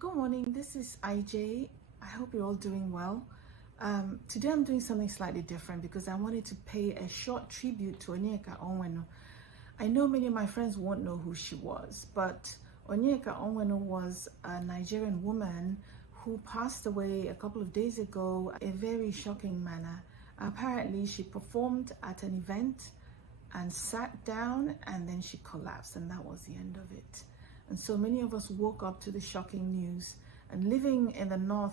Good morning, this is IJ. I hope you're all doing well. Today I'm doing something slightly different because I wanted to pay a short tribute to Onyeka Onwenu. I know many of my friends won't know who she was, but Onyeka Onwenu was a Nigerian woman who passed away a couple of days ago in a very shocking manner. Apparently, she performed at an event and sat down and then she collapsed, and that was the end of it. And so many of us woke up to the shocking news. And living in the north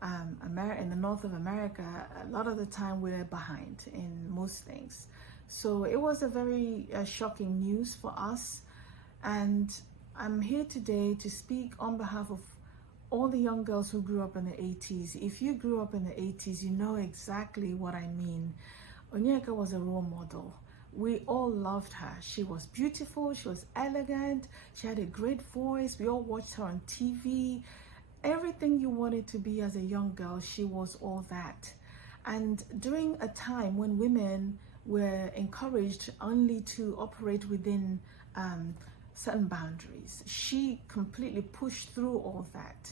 of America, a lot of the time we're behind in most things. So it was a very shocking news for us. And I'm here today to speak on behalf of all the young girls who grew up in the 80s. If you grew up in the 80s, you know exactly what I mean. Onyeka was a role model. We all loved her. She was beautiful, she was elegant, she had a great voice. We all watched her on TV. Everything you wanted to be as a young girl, she was all that. And during a time when women were encouraged only to operate within certain boundaries, she completely pushed through all that.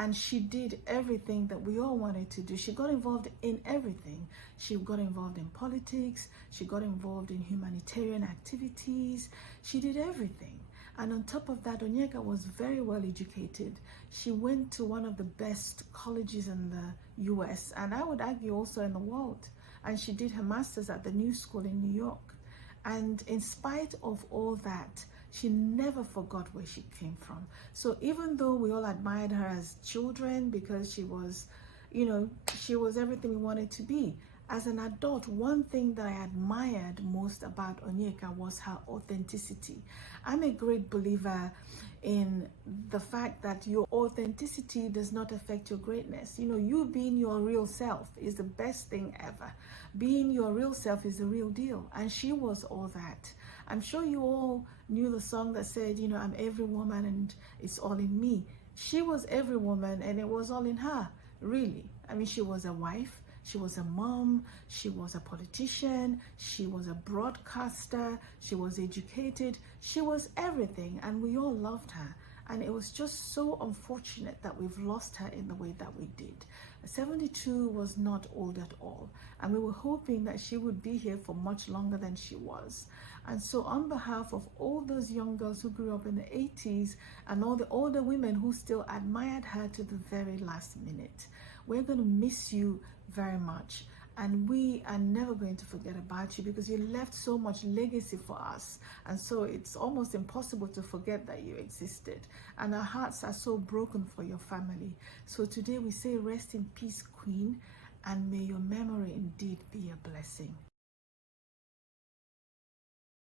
And she did everything that we all wanted to do. She got involved in everything. She got involved in politics. She got involved in humanitarian activities. She did everything. And on top of that, Onyeka was very well educated. She went to one of the best colleges in the US, and I would argue also in the world. And she did her master's at the New School in New York. And in spite of all that, she never forgot where she came from. So even though we all admired her as children because she was, she was everything we wanted to be, as an adult, one thing that I admired most about Onyeka was her authenticity. I'm a great believer in the fact that your authenticity does not affect your greatness. You being your real self is the best thing ever. Being your real self is the real deal. And she was all that. I'm sure you all knew the song that said, I'm every woman and it's all in me. She was every woman and it was all in her, really. I mean, she was a wife. She was a mom, she was a politician, she was a broadcaster, she was educated, she was everything, and we all loved her. And it was just so unfortunate that we've lost her in the way that we did. 72 was not old at all, and we were hoping that she would be here for much longer than she was. And so on behalf of all those young girls who grew up in the 80s and all the older women who still admired her to the very last minute, we're going to miss you very much, and we are never going to forget about you because you left so much legacy for us, and so it's almost impossible to forget that you existed, and our hearts are so broken for your family. So today we say rest in peace, Queen, and may your memory indeed be a blessing.